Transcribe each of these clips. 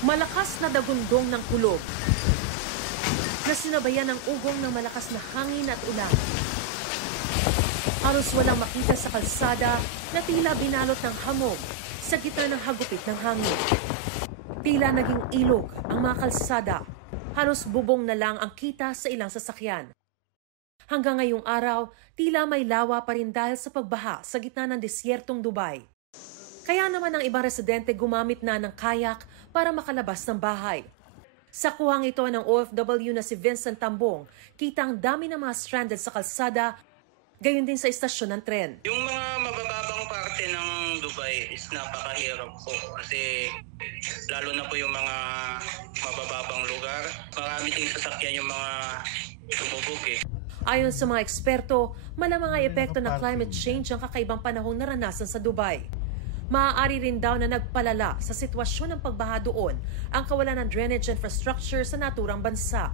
Malakas na dagundong ng kulog na sinabayan ng ugong ng malakas na hangin at ulan. Halos walang makita sa kalsada na tila binalot ng hamog sa gitna ng hagupit ng hangin. Tila naging ilog ang mga kalsada. Halos bubong na lang ang kita sa ilang sasakyan. Hanggang ngayong araw, tila may lawa pa rin dahil sa pagbaha sa gitna ng desyertong Dubai. Kaya naman ang ibang residente gumamit na ng kayak para makalabas ng bahay. Sa kuhang ito ng OFW na si Vincent Tambong, kita ang dami ng mga stranded sa kalsada, gayon din sa istasyon ng tren. Yung mga mabababang parte ng Dubai is napakahirap po kasi lalo na po yung mga mabababang lugar. Marami ding sasakyan yung mga tumubog eh. Ayon sa mga eksperto, malamang ay epekto ng climate change ang kakaibang panahong naranasan sa Dubai. Maaari rin daw na nagpalala sa sitwasyon ng pagbaha doon ang kawalan ng drainage infrastructure sa naturang bansa.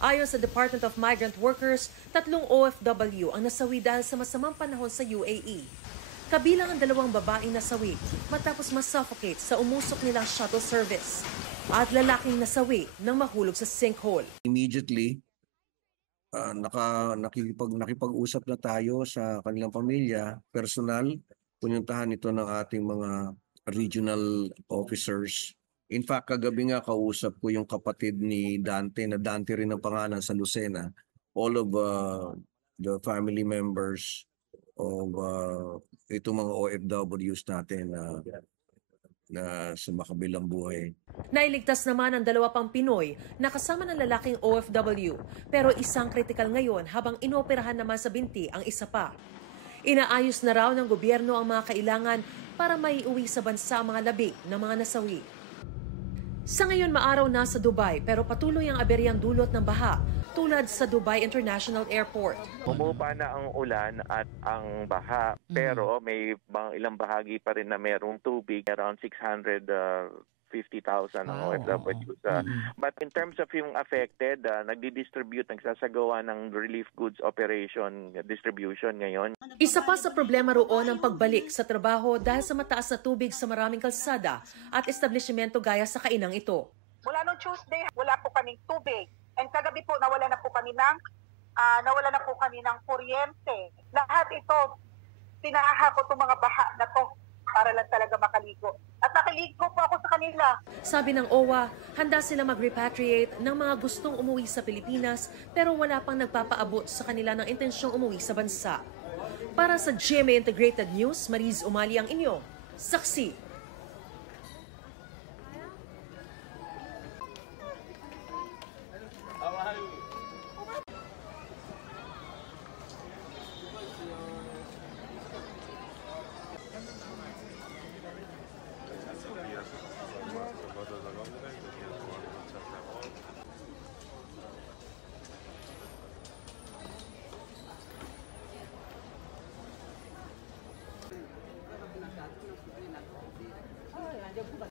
Ayon sa Department of Migrant Workers, 3 OFW ang nasawi dahil sa masamang panahon sa UAE. Kabilang ang 2 babaeng nasawi matapos masuffocate sa umusok nilang shuttle service at lalaking nasawi nang mahulog sa sinkhole. Immediately, nakipag-usap na tayo sa kanilang pamilya, personal, pununtahan ito ng ating mga regional officers. In fact, kagabi nga kausap ko yung kapatid ni Dante, na Dante rin ang pangalan sa Lucena. All of the family members of itong mga OFWs natin na sa makabilang buhay. Nailigtas naman ang 2 pang Pinoy na kasama ng lalaking OFW, pero isang kritikal ngayon habang inoperahan naman sa binti ang isa pa. Inaayos na raw ng gobyerno ang mga kailangan para maiuwi sa bansa ang mga labi ng mga nasawi. Sa ngayon maaraw na sa Dubai pero patuloy ang aberyang dulot ng baha tulad sa Dubai International Airport. Bumupa na ang ulan at ang baha pero may ilang bahagi pa rin na merong tubig, around 650,000 ang OFWs. But in terms of yung affected, nagdi-distribute, nagsasagawa ng relief goods operation distribution ngayon. Isa pa sa problema roon ang pagbalik sa trabaho dahil sa mataas na tubig sa maraming kalsada at establishmento gaya sa kainang ito. Mula noong Tuesday, wala po kaming tubig. And kagabi po, nawala na po kami ng kuryente. Lahat ito, tinaha ko itong mga baha na to para lang talaga makaligo. At nakaligo po ako sa kanila. Sabi ng OWA, handa sila mag-repatriate ng mga gustong umuwi sa Pilipinas pero wala pang nagpapaabot sa kanila ng intensyong umuwi sa bansa. Para sa GMA Integrated News, Mariz Umali ang inyong saksi.